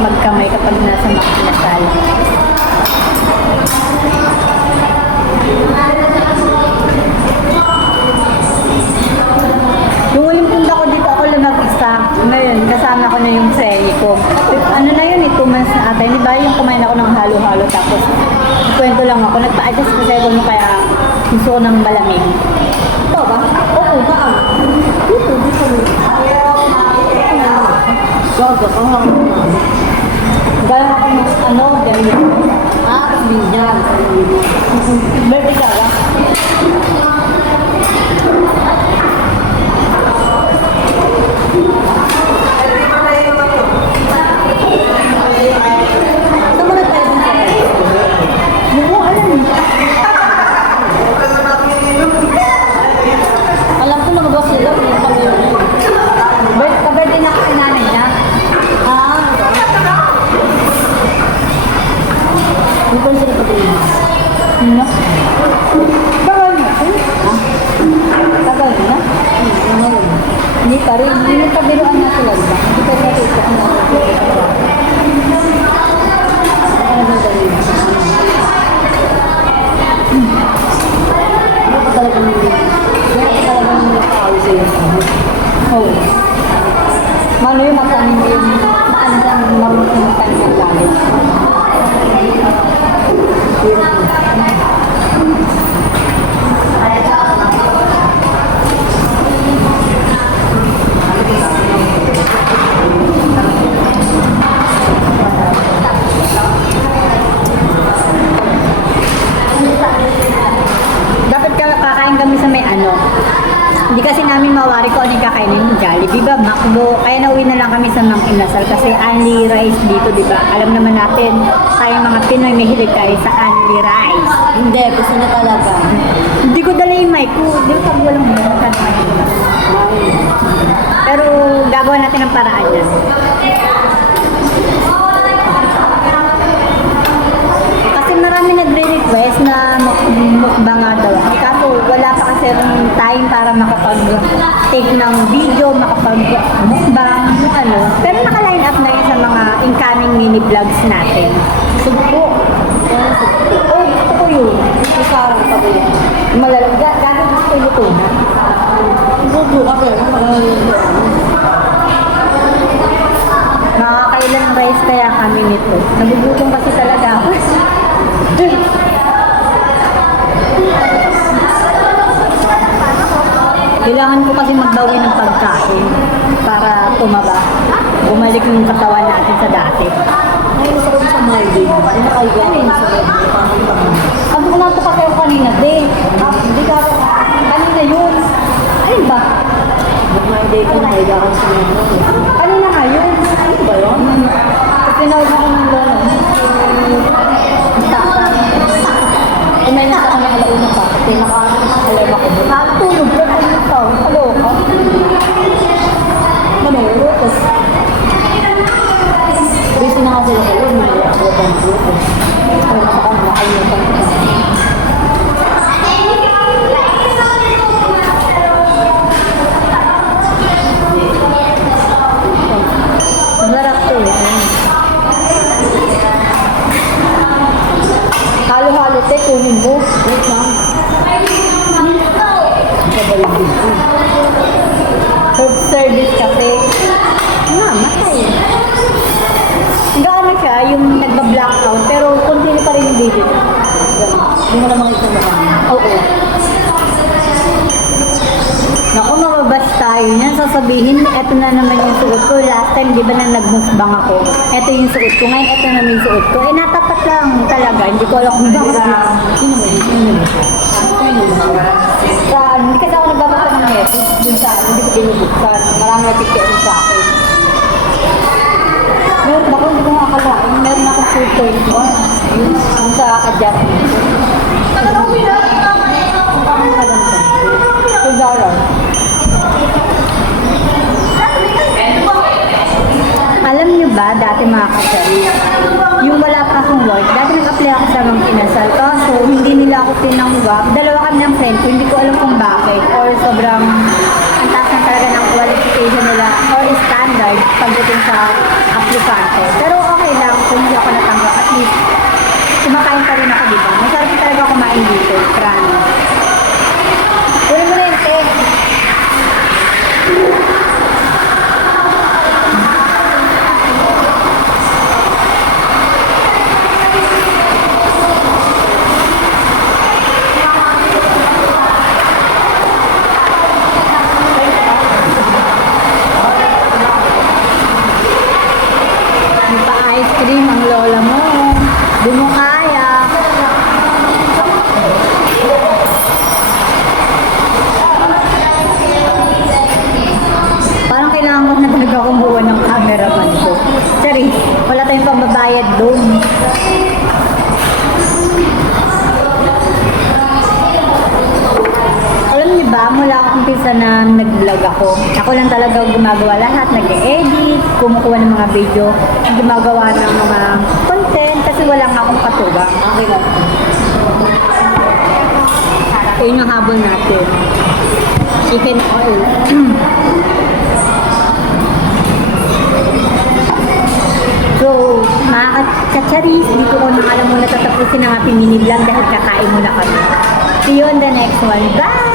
magkamay kapag nasa makinasal. Yung huling punta ko dito, ako lang nag-isa. Ngayon, kasama ko na yung sarili ko. Ano na yun, 2 months na ata. Di ba yung kumain ako ng halo-halo tapos kwento lang ako. Nagpa-adjust kasi ako nung kaya gusto ko ng malamig. Ito ba? Oo, baan? Dito. Gaga, galang ako ng ano, ganyan. Ganyan. Birthday ka ba? Saan mo nagtayo ng sakay? Oo, alam mo. Alam ko na mag-was nila. Ka-birthday na kasi nanay niya. Hindi ko sila patuloy. Ano? Tagal na. Tagal na? Hindi pa rin. Hindi nagkabiruan na sila. Hindi pa rin natutok na. Talagang nakakawin sa'yo. Oo. Mano yung matanin yung maandang matanin yung galit. Dapat kakain kami sa may ano. Hindi kasi namin mawari ko ano yung kakainin ng Jollibee ba, Macdo. Kaya nauwi na lang kami sa Mang Inasal kasi only rice dito, di ba? Alam naman natin, tayo mga Pinoy may hilig tayo sa only rice. Hindi, gusto niya talaga. Hindi ko dala yung mic ko. Di ba pag walang mic? Pero gagawa natin ang paraan yan. Kasi marami nagre-request na mukbang daw. Kaso wala pa kasi time para makapag-take ng video, makapag-mukbang, ano. Pero naka-line up na yun sa mga incoming mini vlogs natin. Sugpo. Oh, gusto ko yun. Isarang pa ba yun? Gagawin gusto ko ito na. Gusto ka pero Nakakailan rice kaya kami nito. Nagugutom kasi talaga ako. Kailangan ko kasi magbawi ng pagkain para tumaba. Bumalik yung katawan natin sa dati. ay, gusto ko sa migraine. Hindi na kayo ganun sa migraine. Ang kumato pa kayo kanina, hindi ka kanina yun. Alin ba? Migraine ko na, higa ko sa migraine. Kanina nga yun. Ano ba yun? Tinawag ako ng lolo. Kumain na sa kami alauna pa. Kasi naka-alema ko. Nakatulog ka na ito. Hello ka? Manurutos. Busy na nga sila kayo. Hindi ako ang rutos. Ay, nakakalimutan ko. Masarap to eh. Halo-halo te, kunin mo. Wait lang. Food service kasi. Matay. Gaano siya, yung nagba-blackout, pero continue pa rin yung video. Hindi mo na makita ba kami? Oo. Naku, mababas tayo niyan. Sasabihin, eto na naman yung suot ko. Last time, di ba na nagmukbang ako? Eto yung suot ko. Ngayon, eto naman yung suot ko. Eh, natapat lang talaga. Hindi ko alam kung bakit. Sino mo yun? Sino mo yun? Hindi kasi ako nagbabasa ng message dun sa hindi ko binubuksan. Marami na picture sa akin. Meron ako, hindi ko makakalain. Meron akong food poison. Yung sa adjustment. $2. Alam niyo ba, dati mga kasari, yung wala pa akong work, dati nag-apply ako sa Mang Inasal. Kaso, hindi nila ako tinanggap. Dalawa kami ng friend ko, hindi ko alam kung bakit. Or sobrang ang taas na talaga ng qualification nila or standard pagdating sa aplikante. Pero kumakain dito, promise. Kunin mo na yung te. May pa-ice cream ang lola mo. Di mo kaya. Parang kailangan ko na talaga kumuha ng cameraman ko. Sorry, wala tayong pambabayad doon. Alam niyo ba, mula akong umpisa na nag-vlog ako lang talaga gumagawa lahat, nag-edit, kumukuha ng mga video, gumagawa ng mga content kasi wala nga akong katubang. Okay lang. Ayun ang habol natin. Chicken oil. So, mga kacharis, dito ko na alam mo na tatapusin ang ating mini vlog dahil kakain muna kami. See you on the next one. Bye!